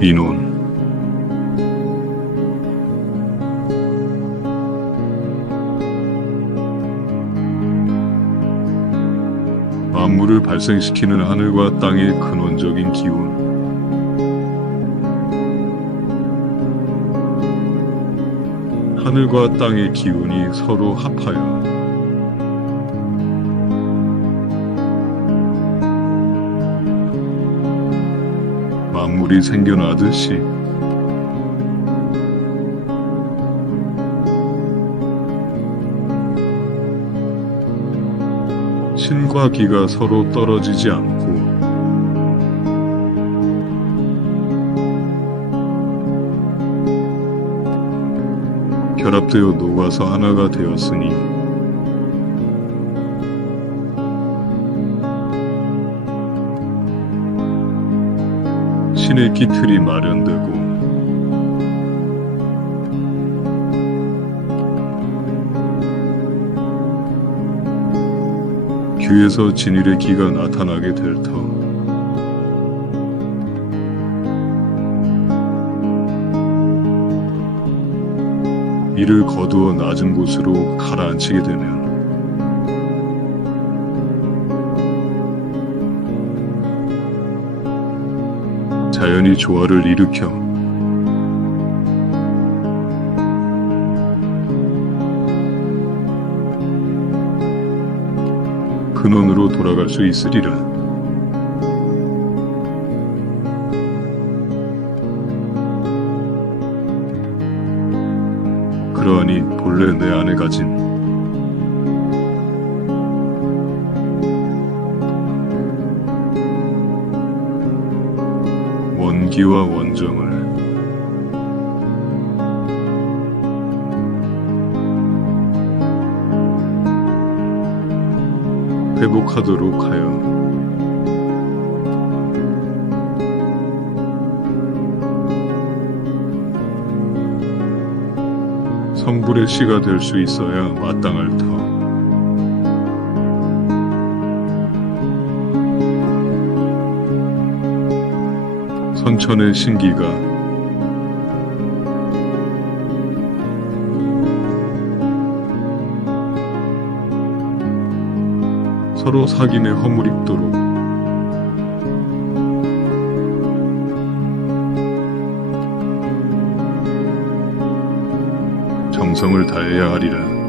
인원. 만물을 발생시키는 하늘과 땅의 근원적인 기운. 하늘과 땅의 기운이 서로 합하여 만물이 생겨나듯이. 신과 기가 서로 떨어지지 않고 결합되어 녹아서 하나가 되었으니 신의 기틀이 마련되고 귀에서 진일의 기가 나타나게 될 터. 이를 거두어 낮은 곳으로 가라앉히게 되면 자연이 조화를 일으켜 근원으로 돌아갈 수 있으리라. 그러하니 본래 내 안에 가진 원기와 원정을 회복하도록 하여 성불의 씨가 될 수 있어야 마땅할 터. 선천의 신기가 서로 사귐에 허물 입도록 정성을 다해야 하리라.